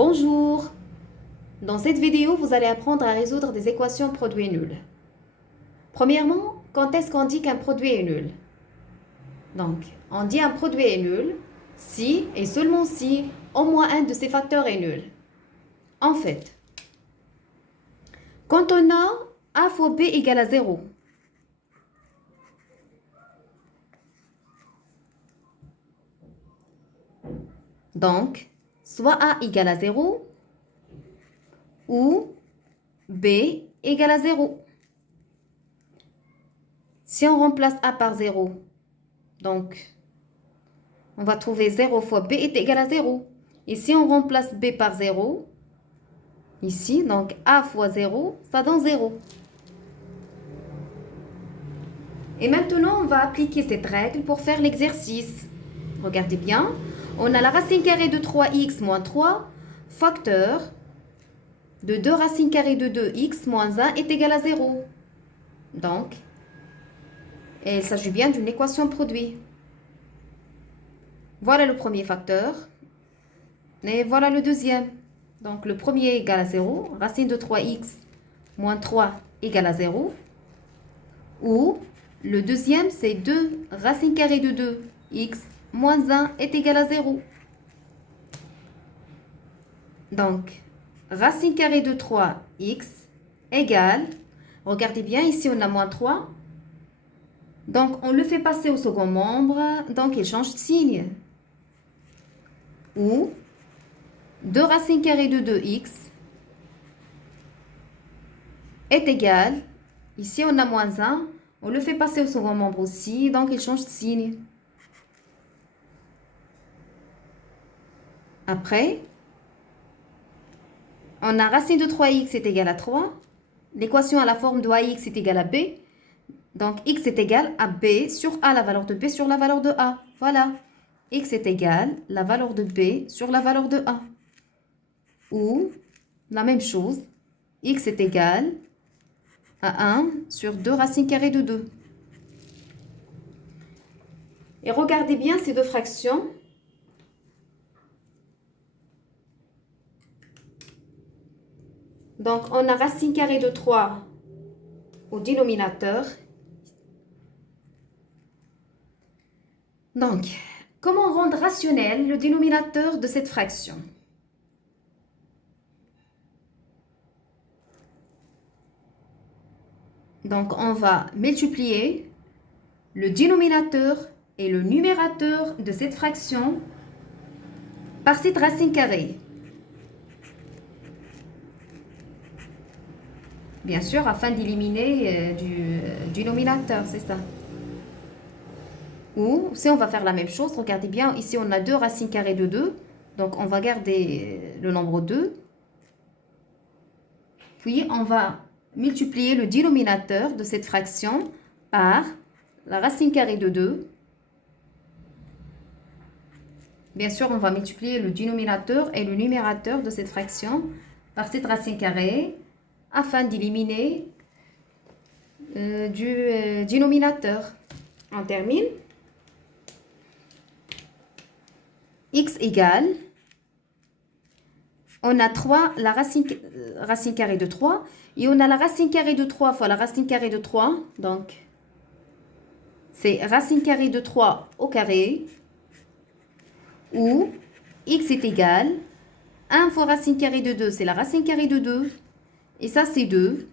Bonjour! Dans cette vidéo, vous allez apprendre à résoudre des équations produits nuls. Premièrement, quand est-ce qu'on dit qu'un produit est nul? Donc, on dit un produit est nul si et seulement si au moins un de ses facteurs est nul. En fait, quand on a a fois b égale à 0, donc, soit a égale à 0 ou b égale à 0. Si on remplace a par 0, donc, on va trouver 0 fois b est égal à 0. Et si on remplace b par 0, ici, donc a fois 0, ça donne 0. Et maintenant, on va appliquer cette règle pour faire l'exercice. Regardez bien, on a la racine carrée de 3x moins 3, facteur de 2 racines carrées de 2x moins 1 est égal à 0. Donc, il s'agit bien d'une équation produit. Voilà le premier facteur. Et voilà le deuxième. Donc, le premier est égal à 0. Racine de 3x moins 3 égale à 0. Ou, le deuxième, c'est 2 racine carrée de 2x moins 1 est égal à 0. Donc, racine carrée de 3x égale, regardez bien, ici on a moins 3. Donc, on le fait passer au second membre, donc il change de signe. Ou, 2 racines carrées de 2x est égal, ici on a moins 1, on le fait passer au second membre aussi, donc il change de signe. Après, on a racine de 3x est égal à 3. L'équation a la forme de ax est égal à b. Donc, x est égal à b sur a, la valeur de b sur la valeur de a. Voilà. X est égal à la valeur de b sur la valeur de a. Ou, la même chose, x est égal à 1 sur 2 racines carrées de 2. Et regardez bien ces deux fractions. Donc, on a racine carrée de 3 au dénominateur. Donc, comment rendre rationnel le dénominateur de cette fraction? Donc, on va multiplier le dénominateur et le numérateur de cette fraction par cette racine carrée. Bien sûr, afin d'éliminer du dénominateur, c'est ça. Ou, si on va faire la même chose, regardez bien, ici on a 2 racines carrées de 2. Donc, on va garder le nombre 2. Puis, on va multiplier le dénominateur de cette fraction par la racine carrée de 2. Bien sûr, on va multiplier le dénominateur et le numérateur de cette fraction par cette racine carrée afin d'éliminer du dénominateur. On termine. X égale, on a 3, la racine carrée de 3, et on a la racine carrée de 3 fois la racine carrée de 3, donc c'est racine carrée de 3 au carré, ou x est égal, 1 fois racine carrée de 2, c'est la racine carrée de 2, et ça c'est 2,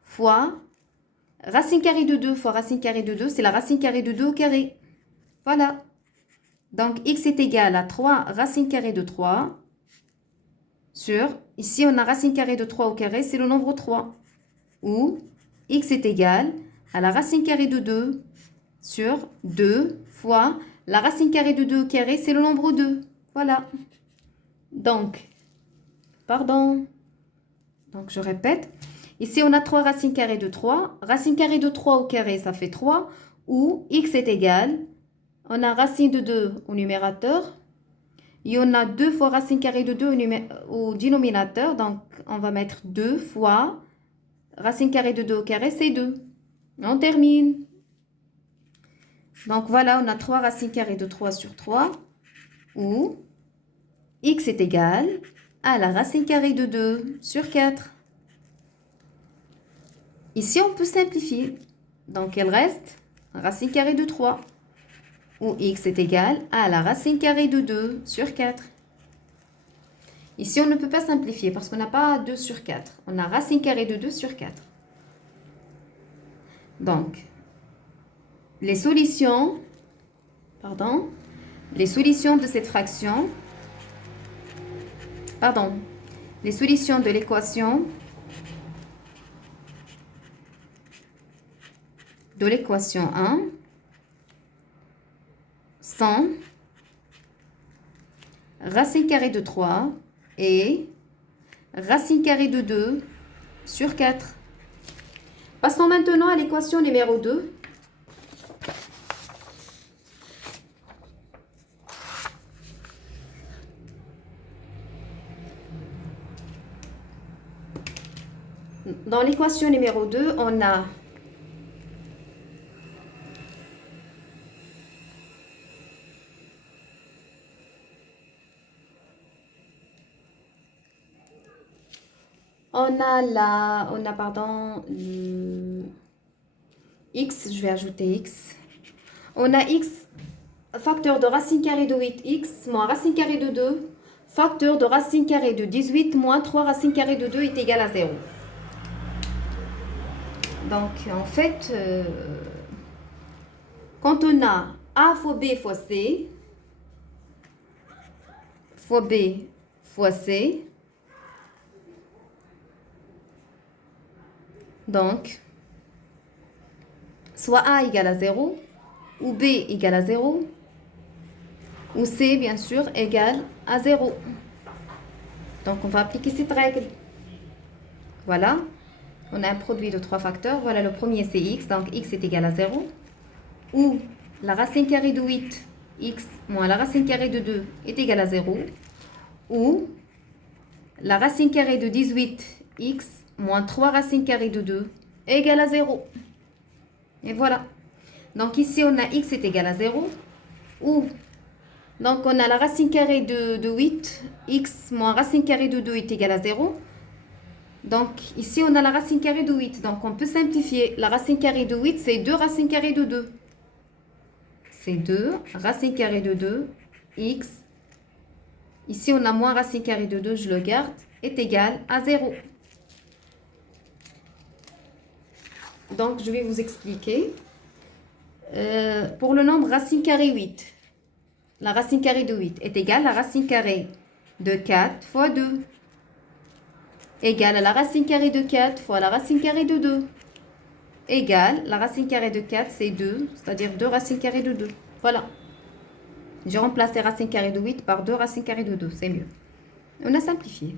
fois racine carrée de 2 fois racine carrée de 2, c'est la racine carrée de 2 au carré. Voilà. Donc, x est égal à 3 racine carrée de 3 sur, ici on a racine carrée de 3 au carré, c'est le nombre 3. Ou, x est égal à la racine carrée de 2 sur 2 fois la racine carrée de 2 au carré, c'est le nombre 2. Voilà. Donc, donc je répète. Ici on a 3 racines carrées de 3. Racine carrée de 3 au carré, ça fait 3. Ou, x est égal, on a racine de 2 au numérateur. Et on a 2 fois racine carrée de 2 au dénominateur. Donc, on va mettre 2 fois racine carrée de 2 au carré, c'est 2. On termine. Donc, voilà, on a 3 racines carrées de 3 sur 3. Ou x est égal à la racine carrée de 2 sur 4. Ici, on peut simplifier. Donc, il reste racine carrée de 3, où x est égal à la racine carrée de 2 sur 4. Ici, on ne peut pas simplifier parce qu'on n'a pas 2 sur 4. On a racine carrée de 2 sur 4. Donc, les solutions de cette fraction, les solutions de l'équation de l'équation 1 sont racine carrée de 3 et racine carrée de 2 sur 4. Passons maintenant à l'équation numéro 2. Dans l'équation numéro 2, on a x, je vais ajouter x. On a x, facteur de racine carrée de 8x moins racine carrée de 2, facteur de racine carrée de 18 moins 3 racine carrée de 2 est égal à 0. Donc, en fait, quand on a a fois b fois c, fois b fois c, donc, soit a égale à 0, ou b égale à 0, ou c, bien sûr, égale à 0. Donc, on va appliquer cette règle. Voilà. On a un produit de 3 facteurs. Voilà, le premier, c'est x. Donc, x est égal à 0. Ou la racine carrée de 8, x, moins la racine carrée de 2 est égal à 0. Ou la racine carrée de 18, x, moins 3 racines carrées de 2 est égal à 0. Et voilà. Donc, ici, on a x est égal à 0. Ou, donc, on a la racine carrée de 8, x, moins racine carrée de 2 est égal à 0. Donc, ici, on a la racine carrée de 8. Donc, on peut simplifier. La racine carrée de 8, c'est 2 racines carrées de 2. C'est 2 racine carrée de 2, x. Ici, on a moins racine carrée de 2, je le garde, est égal à 0. Donc, je vais vous expliquer. Pour le nombre racine carrée 8, la racine carrée de 8 est égale à la racine carrée de 4 fois 2. Égale à la racine carrée de 4 fois la racine carrée de 2. Égale, la racine carrée de 4, c'est 2, c'est-à-dire 2 racines carrées de 2. Voilà. Je remplace les racines carrées de 8 par 2 racines carrées de 2, c'est mieux. On a simplifié.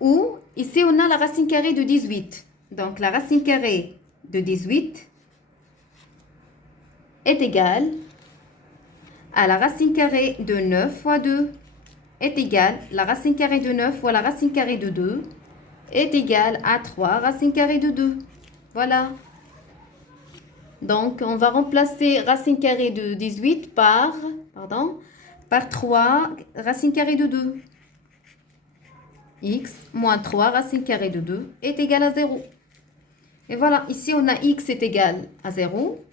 Ou, ici, on a la racine carrée de 18. Donc, la racine carrée de 18 est égale à la racine carrée de 9 fois 2 est égale, la racine carrée de 9 fois la racine carrée de 2 est égale à 3 racines carrées de 2. Voilà. Donc, on va remplacer racine carrée de 18 par 3 racine carrée de 2. X moins 3 racine carrée de 2 est égal à 0. Et voilà, ici on a x est égal à 0.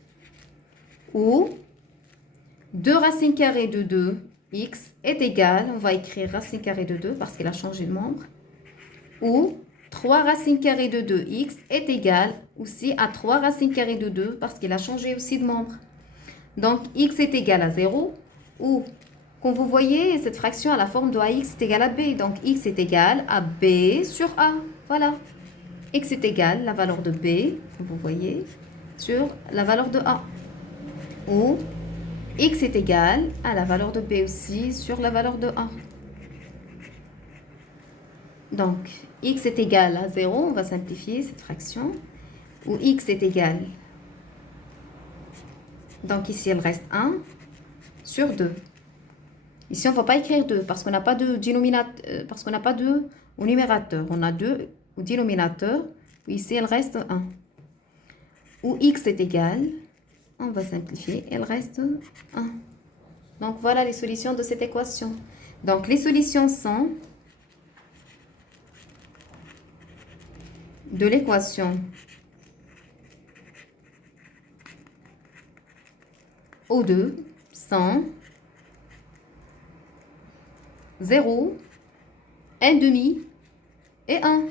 Ou 2 racines carrées de 2, x est égal, on va écrire racine carrée de 2 parce qu'il a changé de membre. Ou 3 racines carrées de 2, x est égal aussi à 3 racines carrées de 2 parce qu'il a changé aussi de membre. Donc, x est égal à 0. Ou, comme vous voyez, cette fraction a la forme de ax est égal à b. Donc, x est égal à b sur a. Voilà. X est égal, la valeur de b, comme vous voyez, sur la valeur de a. Ou, x est égal à la valeur de b aussi sur la valeur de a. Donc, x est égal à 0, on va simplifier cette fraction. Ou x est égal, donc ici il reste 1 sur 2. Ici on ne va pas écrire 2 parce qu'on n'a pas de dénominateur, parce qu'on n'a pas 2 au numérateur. On a 2 au dénominateur, ici il reste 1. Ou x est égal, on va simplifier, il reste 1. Donc voilà les solutions de cette équation. Donc les solutions sont de l'équation O2, 100, 0, 1 demi et 1.